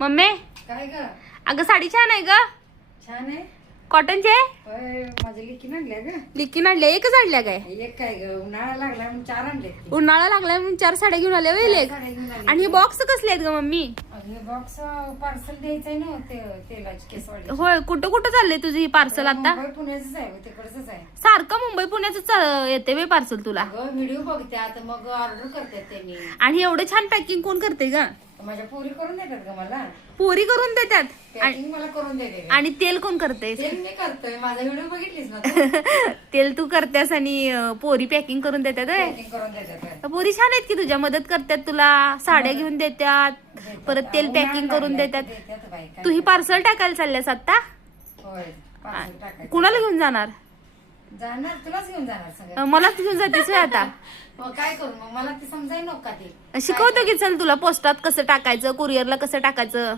Mummy काय ग? अगं साडी छान आहे ग. छान आहे. कॉटनची आहे. होय, माझ्या लेकीन आणल्या ग. लिकीन आणल्या एकच आणल्या काय? एक काय ग, उन्हाळा लागला म्हणून 4 आणले. उन्हाळा लागलाय म्हणून 4 साड्या घेऊन आल्या वेळ लेक. आणि हे बॉक्स कसले आहेत ग मम्मी? हे बॉक्स पार्सल द्यायचंय ना तेलाची केसवाडी. होय कुठं कुठं चाललंय तुझी ही पार्सल आता? मुंबई पुण्याचंच आहे, तिकडचंच आहे. सारखं मुंबई पुण्याच येते वे पार्सल तुला. अगं व्हिडिओ बघते आता, मग ऑर्डर करतात त्यांनी. आणि एवढं छान पॅकिंग कोण करते ग? माझ्या पोरी करून देतात ग मला. पोरी करून देतात. पॅकिंग मला करून देते. आणि तेल कोण करते? तेल मी करतोय, माझा व्हिडिओ बघितलीस ना तू? तेल तू करतेस आणि पोरी पॅकिंग करून देतात होय? पॅकिंग करून देतात. पोरी छान आहेत की तुझ्या, मदत करतात तुला, साड्या घेऊन देतात, परत तेल पॅकिंग करून देतात. देतात बाई, काय तू ही पार्सल टाकायला चालल्यास आता? होय, पार्सल टाकायचं. कुणाला घेऊन जाणार? जाणार, तुलाच घेऊन जाणार सगळं. मलाच घेऊन जातेस होय आता? मग काय करू, मग मला ते समजाय नको का ते. शिकवतो की चल तुला पोस्टात कसं टाकायचं, कुरिअरला कसं टाकायचं.